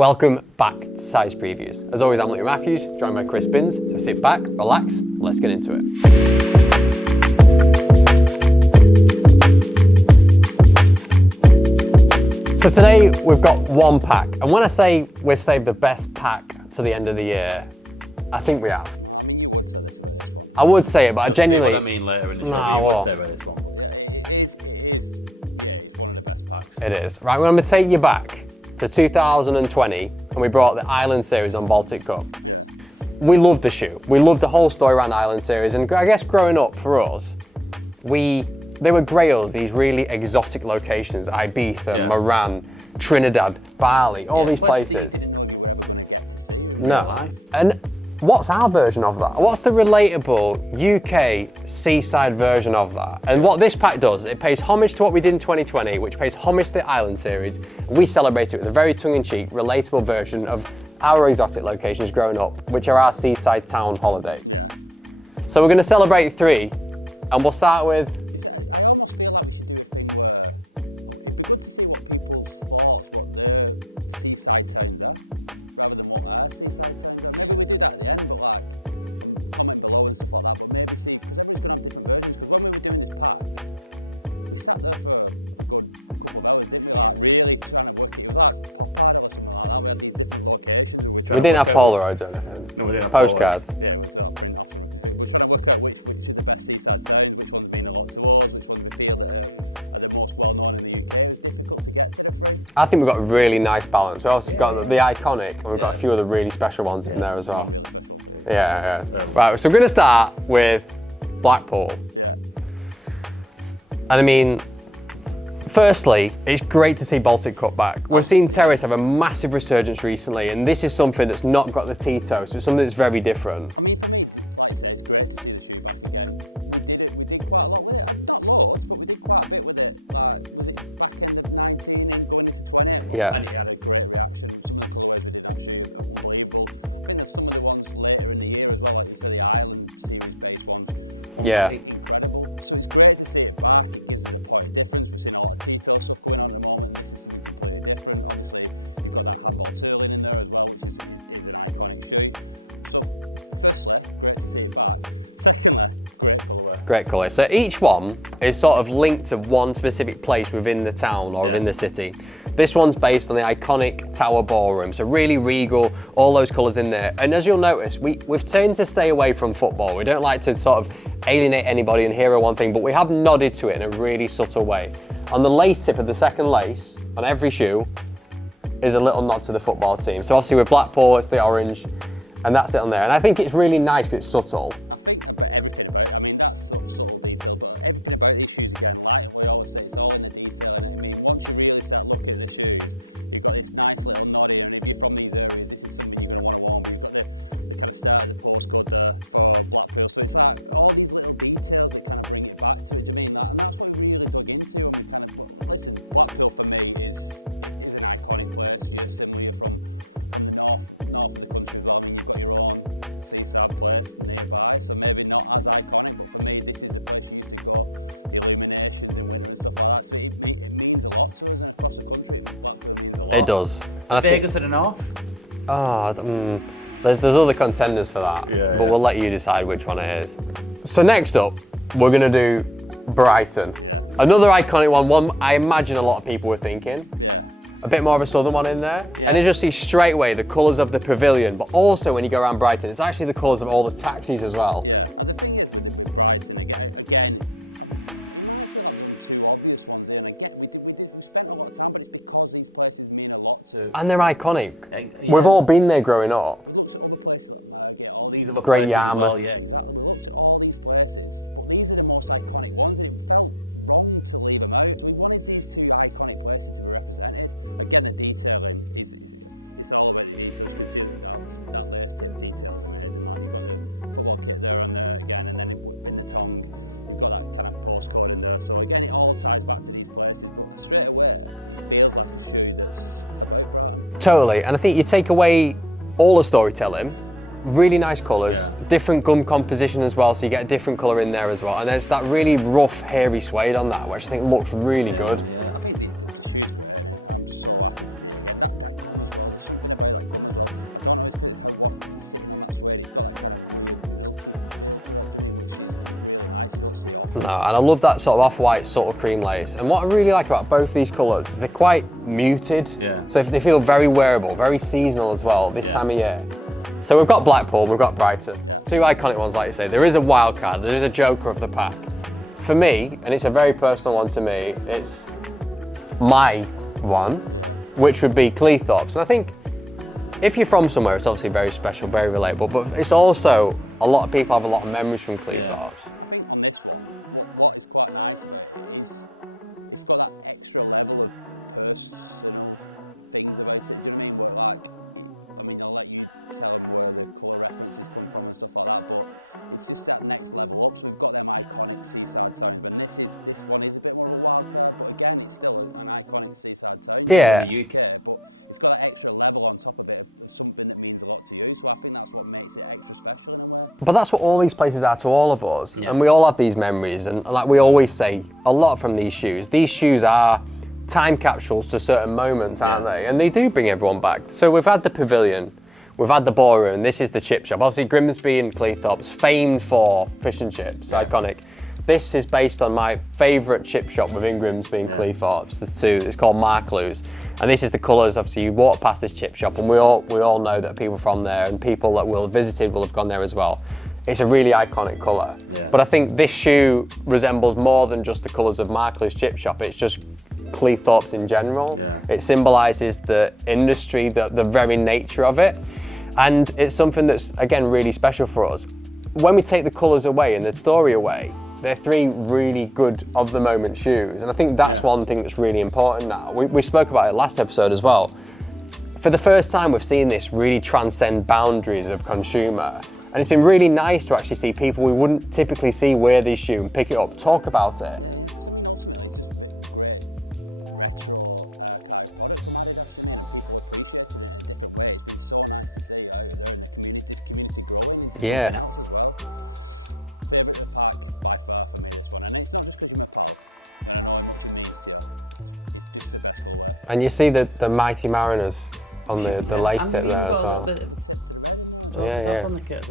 Welcome back to Size Previews. As always, I'm Liam Matthews, joined by Chris Binns. So sit back, relax, and let's get into it. So today we've got one pack, and when I say we've saved the best pack to the end of the year, I think we have. I would say it, but I genuinely... What I mean later in the It is. Right, we're going to take you back to 2020, and we brought the Island Series on Baltic Cup. We loved the shoe. We loved the whole story around Island Series, and I guess growing up for us, they were grails, these really exotic locations, Ibiza, Moran, Trinidad, Bali, all these places. No. And what's our version of that? What's the relatable UK seaside version of that? And what this pack does, it pays homage to what we did in 2020, which pays homage to the Island Series. We celebrate it with a very tongue-in-cheek, relatable version of our exotic locations growing up, which are our seaside town holiday. So we're going to celebrate 3, and we'll start with... We didn't have Polaroids or anything. No, we didn't have postcards. I think we've got a really nice balance. We've also got the iconic, and we've got a few other really special ones in there as well. Yeah. Right, so we're going to start with Blackpool. And I mean, firstly, it's great to see Baltic Cup back. We've seen Terrace have a massive resurgence recently, and this is something that's not got the Tito, so it's something that's very different. Yeah. Yeah. Great colour. So each one is sort of linked to one specific place within the town or within the city. This one's based on the iconic Tower Ballroom, so really regal, all those colours in there. And as you'll notice, we've tended to stay away from football. We don't like to sort of alienate anybody and hero one thing, but we have nodded to it in a really subtle way. On the lace tip of the second lace, on every shoe, is a little nod to the football team. So obviously with Blackpool, it's the orange, and that's it on there. And I think it's really nice because it's subtle. It does. And Vegas in the north? There's other contenders for that, but we'll let you decide which one it is. So next up, we're going to do Brighton. Another iconic one I imagine a lot of people were thinking. A bit more of a southern one in there. And you just see straight away the colours of the pavilion, but also when you go around Brighton, it's actually the colours of all the taxis as well. And they're iconic. We've all been there growing up. Great Yarmouth. Totally, and I think you take away all the storytelling, really nice colours, different gum composition as well, so you get a different colour in there as well, and then it's that really rough, hairy suede on that, which I think looks really good. No, and I love that sort of off-white subtle cream lace. And what I really like about both these colours is they're quite muted. Yeah. So they feel very wearable, very seasonal as well this time of year. So we've got Blackpool, we've got Brighton. Two iconic ones, like you say. There is a wild card, there is a joker of the pack. For me, and it's a very personal one to me, it's my one, which would be Cleethorpes. And I think if you're from somewhere, it's obviously very special, very relatable, but it's also, a lot of people have a lot of memories from Cleethorpes. Yeah. But that's what all these places are to all of us. Yeah. And we all have these memories. And like we always say, a lot from these shoes are time capsules to certain moments, aren't they? And they do bring everyone back. So we've had the pavilion, we've had the ballroom, this is the chip shop. Obviously Grimsby and Cleethorpes, famed for fish and chips, iconic. This is based on my favourite chip shop within Grimsby and Cleethorpes. There's two, it's called Marklou's. And this is the colours, obviously you walk past this chip shop and we all know that people from there and people that will have visited will have gone there as well. It's a really iconic colour. Yeah. But I think this shoe resembles more than just the colours of Marklou's chip shop, it's just Cleethorpes in general. Yeah. It symbolises the industry, the very nature of it. And it's something that's, again, really special for us. When we take the colours away and the story away, they're three really good of the moment shoes. And I think that's one thing that's really important now. We spoke about it last episode as well. For the first time, we've seen this really transcend boundaries of consumer. And it's been really nice to actually see people we wouldn't typically see wear these shoes and pick it up, talk about it. Yeah. And you see the Mighty Mariners on the lace tip there as well. Yeah.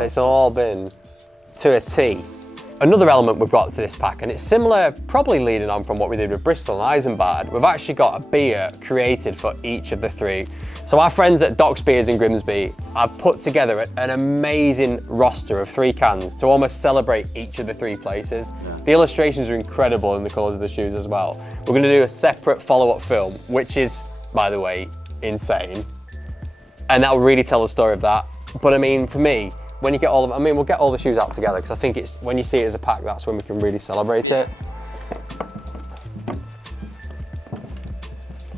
It's all been to a T. Another element we've got to this pack, and it's similar, probably leading on from what we did with Bristol and Isambard, we've actually got a beer created for each of the three. So our friends at Docks Beers in Grimsby have put together an amazing roster of 3 cans to almost celebrate each of the 3 places. Yeah. The illustrations are incredible in the colours of the shoes as well. We're going to do a separate follow-up film, which is, by the way, insane. And that will really tell the story of that. But I mean, for me, when you get all of, I mean, we'll get all the shoes out together because I think it's, when you see it as a pack, that's when we can really celebrate it.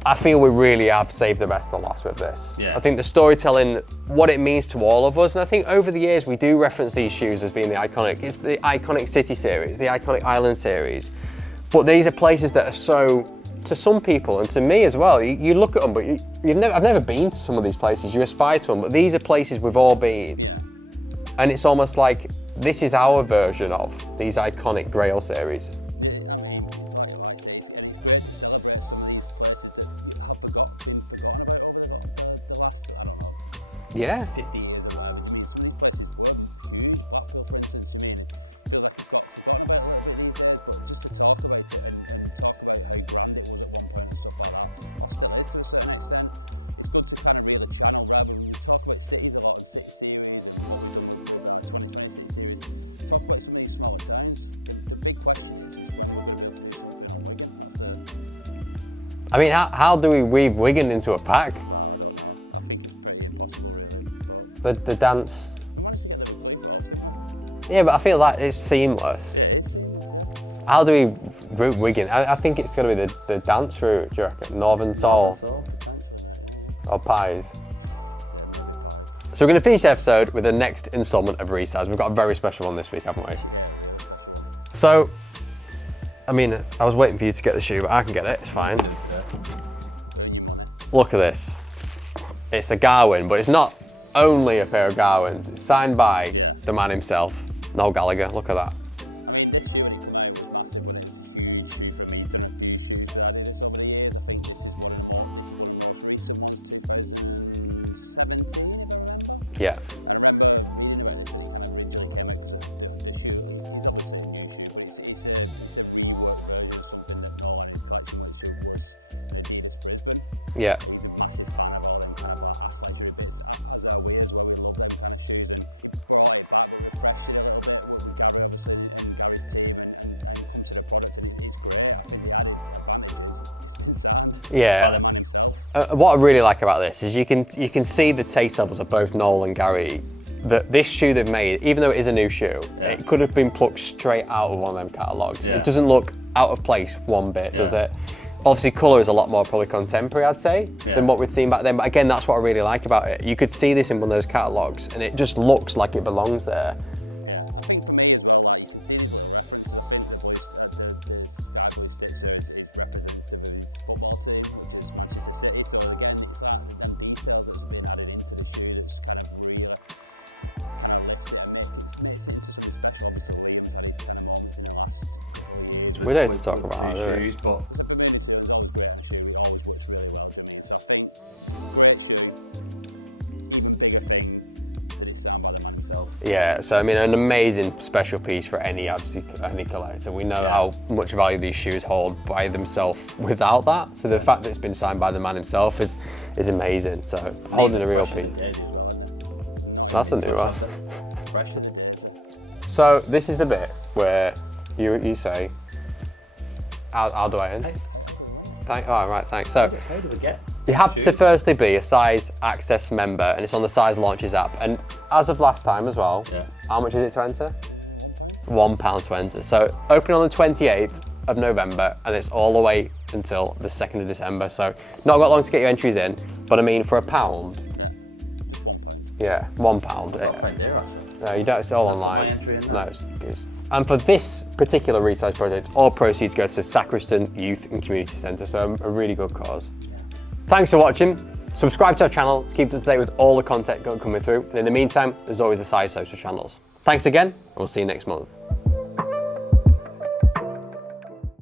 I feel we really have saved the best for last with this. Yeah. I think the storytelling, what it means to all of us, and I think over the years we do reference these shoes as being the iconic. It's the iconic city series, the iconic island series. But these are places that are so, to some people and to me as well, you look at them, but I've never been to some of these places, you aspire to them, but these are places we've all been. And it's almost like this is our version of these iconic Grail series. Yeah. I mean, how do we weave Wigan into a pack? The dance. Yeah, but I feel that it's seamless. How do we route Wigan? I think it's going to be the dance route, do you reckon? Northern Soul. Or Pies. So we're going to finish the episode with the next instalment of Resize. We've got a very special one this week, haven't we? So, I mean, I was waiting for you to get the shoe, but I can get it, it's fine. Look at this. It's the Garwen, but it's not only a pair of Garwens. It's signed by the man himself, Noel Gallagher. Look at that. Yeah. Yeah. Yeah. What I really like about this is you can see the taste levels of both Noel and Gary. That this shoe they've made, even though it is a new shoe, it could have been plucked straight out of one of them catalogues. It doesn't look out of place one bit, does it? Obviously, colour is a lot more probably contemporary, I'd say, than what we'd seen back then. But again, that's what I really like about it. You could see this in one of those catalogues, and it just looks like it belongs there. We don't need to talk about it, shoes, but yeah, so I mean, an amazing special piece for any collector. We know how much value these shoes hold by themselves without that. So the fact that it's been signed by the man himself is amazing. So holding a real piece. That's a new one. So this is the bit where you say, how do I end? Oh, right, thanks. So you have to firstly be a size access member, and it's on the Size Launches app. And as of last time as well, how much is it to enter? £1 to enter. So open on the 28th of November, and it's all the way until the 2nd of December. So not got long to get your entries in, but I mean, for £1, yeah, £1. No, you don't, it's all online. No, it's. And for this particular resize project, all proceeds go to Sacriston Youth and Community Centre, so a really good cause. Thanks for watching. Subscribe to our channel to keep up to date with all the content coming through. And in the meantime, there's always the Size Social channels. Thanks again, and we'll see you next month.